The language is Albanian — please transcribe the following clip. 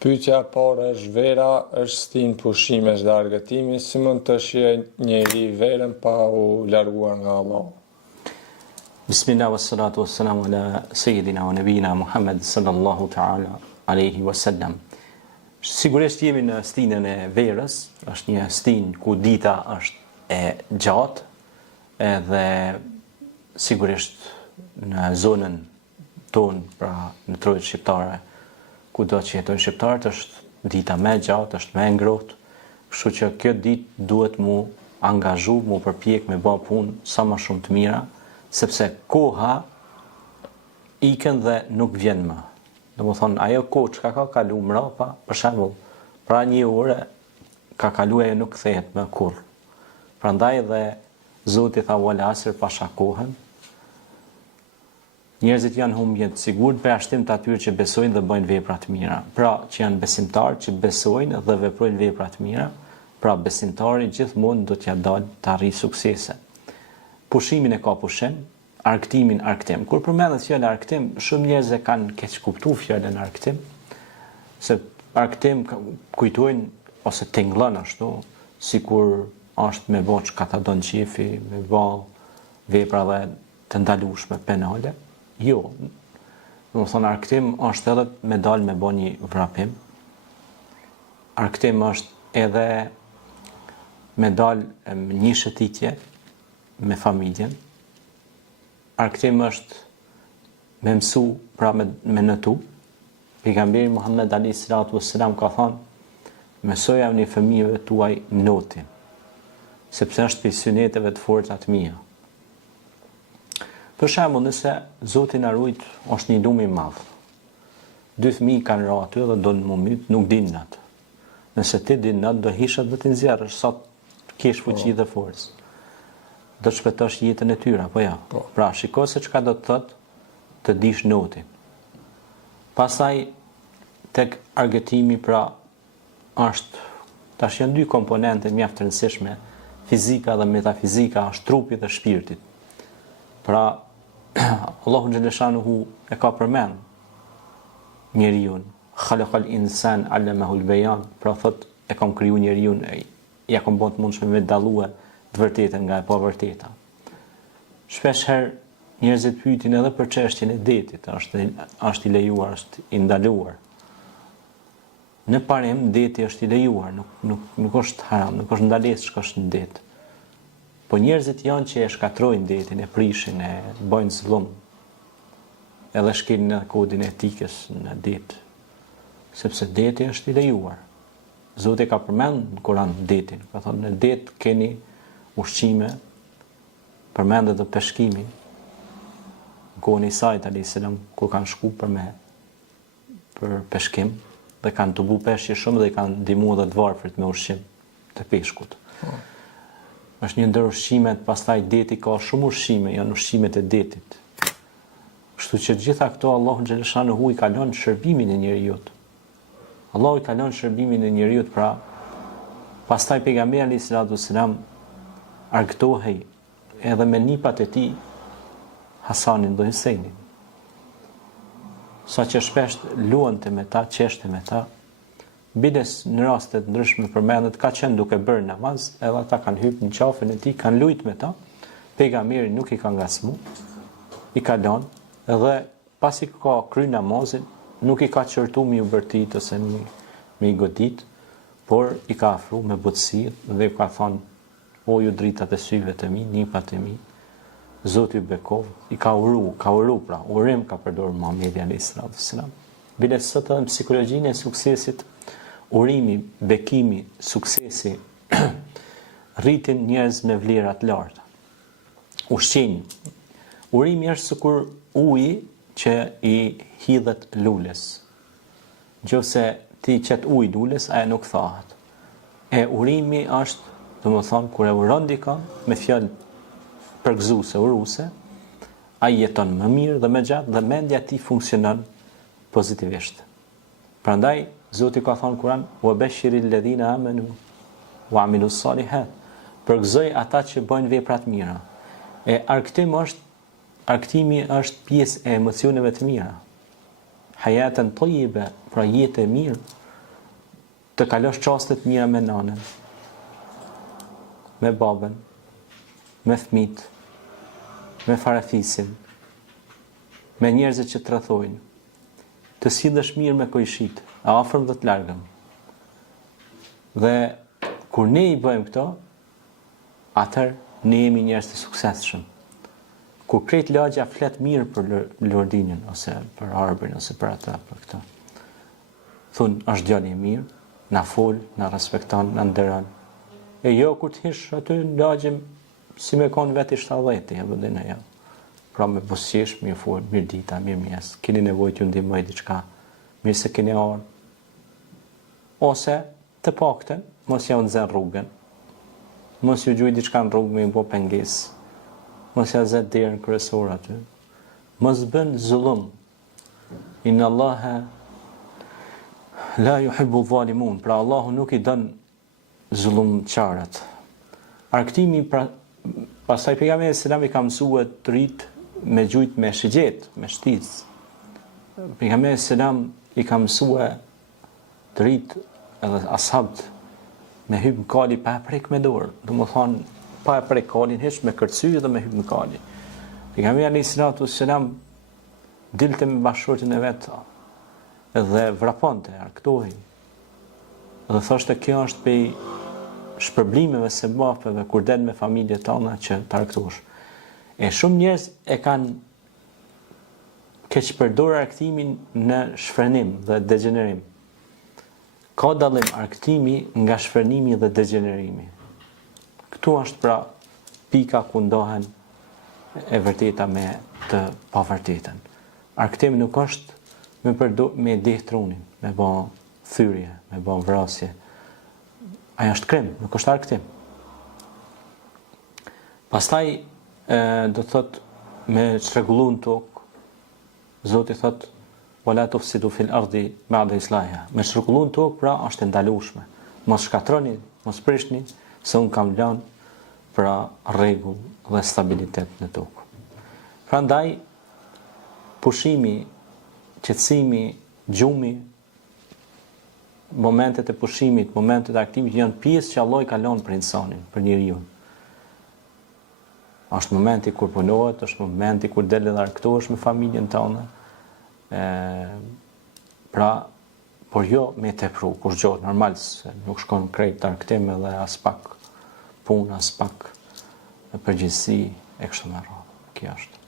Pyetja e parë është vera është stin pushimesh dhe argëtimi, si mund të shijë njeri verën pa u larguar nga Allahu? Bismillah wassalatu wassalamu ala sayyidina wa nabina Muhammad sallallahu ta'ala alaihi wasallam. Sigurisht jemi në stinën e verës, është një stinë ku dita është e gjatë, edhe sigurisht në zonën tonë, pra në trojtë shqiptare, ku do që jetojnë shqiptarët, është dita më e gjatë, është më e ngrohtë, kështu që kjo ditë duhet mu angazhu, mu përpjek me bë punë sa më shumë të mira, sepse koha ikën dhe nuk vjen më. Domethënë ajo kohë që ka kalu mrapa, për shembull, pra një orë ka kaluar e nuk kthehet më kurrë. Prandaj dhe Zoti tha wal asr pasha kohën. Njerëzit janë humbje të sigurt për ashtim të atyre që besojnë dhe bëjnë vepra të mira. Pra që janë besimtarë që besojnë dhe veprojnë vepra të mira, pra besimtari gjithmonë do t'ja dalë të arrijë suksese. Pushimin e ka pushim, argëtimin argëtim. Kur përmendet fjala argëtim, shumë njerëz e kanë keq kuptuar fjalën argëtim, se argëtim kujtojnë ose tingëllon ashtu, sikur është me bë çka ta don qefi, me bë vepra dhe të ndalueshme penale. Jo. Domethënë argëtim është edhe me dalë me bë një vrapim. Argëtim është edhe me dalë një shëtitje me familjen. Argëtim është me mësu, pra me nëtu. Pejgamberi Muhammed alayhi salatu wassalam ka thënë: "Mësoja një fëmijëve tuaj notin, sepse është prej syneteve të forta të mia." Për shembull, nëse Zoti na rujt, është një lum i madh. 2 fëmijë kanë ra aty dhe do në mumit, nuk dinë natë. Nëse ti din natë, do hishat dhe të nxjerrësh sa të kesh fuqi dhe forcë. Do të shpëtosh jetën e tyre, apo ja? Pra, shiko se çka do të thotë të dish notin. Pastaj tek argëtimi, pra, tash janë 2 komponente mjaft të rëndësishme, fizika dhe metafizika, është trupi dhe shpirti. Pra, Allahu xhaleshanuhu e ka përmend njeriu, khalaqal insan allamahul bayan, pra thot e kam kriju njeriu, ja kam bën të mundshme me dallue të vërtetën nga e pavërteta. Shpesh herë njerëzit pyetin edhe për çështjen e detit, është i lejuar, është i ndaluar. Në parim deti është i lejuar, nuk është haram, nuk është ndalesë që është në det. Po njerëzit janë që e shkatrojnë detin, e prishin, e bëjnë zullum, edhe shkelin në kodin e etikës në det, sepse deti është i lejuar. Zoti ka përmend në Kur'an detin, ka thonë në det keni ushqime, përmendet dhe peshkimi, në kohën e Isait alayhis salam, kur kanë shku për peshkim, dhe kanë të bu peshqe shumë dhe kanë ndihmuar dhe të varfrit me ushqim të peshkut. Është një ndër ushqimet, pastaj deti ka shumë ushqime, janë ushqimet e detit. Kështu që gjitha këto Allahu xhaleshanuhu i ka lënë shërbimin e njerëzit. Allahu i ka lënë shërbimin e njerëzit, pra pastaj pejgamberi alayhis salatu wassalam argëtohej edhe me nipat e tij Hasanin dhe Husejnin. Sa që shpesh luante me ta, qeshte me ta, bides në rastet ndryshme përmendet ka qenë duke bërë namaz, edhe ata kanë hyrë në qafën e tij, kanë lujt me ta, pejgamberi nuk i ka ngasmu, i ka lënë, edhe pasi ka kry namazin, nuk i ka qërtu mi u bërtit ose mi i godit, por i ka afru me butësi dhe i ka thonë: "O ju dritat e syve të mi, nipat e mi, Zoti ju bekov", i ka uru, pra, urim ka përdorur Muhamedi alayhis salam. Bides sot edhe në psikologjinë e suksesit, urimi, bekimi, suksesi, rritin njerëz me vlera të larta. Ushqim. Urimi është sikur uji që i hidhet lules. Nëse ti qet ujë lules, ajo nuk thahet. E urimi është, domethënë, kur e uron dikë me fjalë përgëzuese, uruse, ai jeton më mirë dhe më gjatë dhe mendja e tij funksionon pozitivisht. Prandaj Zoti ka thënë Kur'an: "Wa bashiril ladhina amanu wa amilus salihat", përgëzoj ata që bëjnë vepra të mira. E argëtimi është pjesë e emocioneve të mira. Hayatan tayyiba, pra jetë e mirë, të kalosh çastet mira me nanën, me babën, me fëmijët, me farafisin, me njerëzit që të rrethojnë, të sillesh mirë me kojshit, e afërm dhe të largëm. Dhe kur ne i bëjmë këto, atër ne jemi njerëz të suksesshëm. Kur krejt lagja flet mirë për Lordinin, ose për Arbërin, ose për ata, për këta. Thunë, është djali i mirë, na fol, na respekton, na nderon. E jo kur të hish aty në lagje, si me konë veti 70, e vëndin e jo. Pra me busqesh, mirë fol, mirë dita, mirë mjes, keni nevojë t'ju ndihmoj diçka, mirë se keni ardhur. Ose, të paktën, mos ja nxjerr rrugën, mos ju gjuj diçka në rrugë me i bo pengesë, mos ja zet derën kryesore aty. Mos bën zullum. Inna Allaha la yuhibbu zalimun. Pra Allahu nuk i don zullumçarët. Argëtimi pastaj pejgamberi selam i ka mësuar të rit me gjujt me shigjet, me shticë. Pejgamberi selam i ka mësuar të rit edhe ashabt me hyp në kali pa prek me dorë. Domethënë pa e prej kalin, hesh me kërcy dhe me hyp në kali. Pejgamberi alayhis salam dilte me bashkëshortin e vet dhe vraponte, arktohej. Dhe thoshte kjo është pej shpërblimeve se bafeve kur del me familjet tona që të arktosh. E shumë njerëz e kanë keq përdorur arktimin në shfrenim dhe degenerim. Ka dallim arktimi nga shfrenimi dhe degenerimi. Këtu është pra pika ku ndohen e vërteta me të pavërtetën. Arktimi nuk është me deh trunin, me bë thyrje, me bë vrasje. Ajo është krim, nuk është arktim. Pastaj do thot me çrregullun tokë, Zoti thot wala tufsidu fil ardi ba'da islahiha. Me çrregullun tokë pra është e ndalueshme. Mos shkatroni, mos prishni, se unë kam lënë pra rregull dhe stabilitet në tokë. Prandaj pushimi, qetësimi, gjumi, momentet e pushimit, momentet e aktimit janë pjesë që Allah i ka lënë për insanin, për njeriu. Është momenti kur punohet, është momenti kur del dhe arktohesh me familjen tënde. Pra, por jo me tepru, kur gjohet normal, se nuk shkon krejt arktim edhe as pak punë, as pak përgjegjësi e kështu me radhë. Kjo është.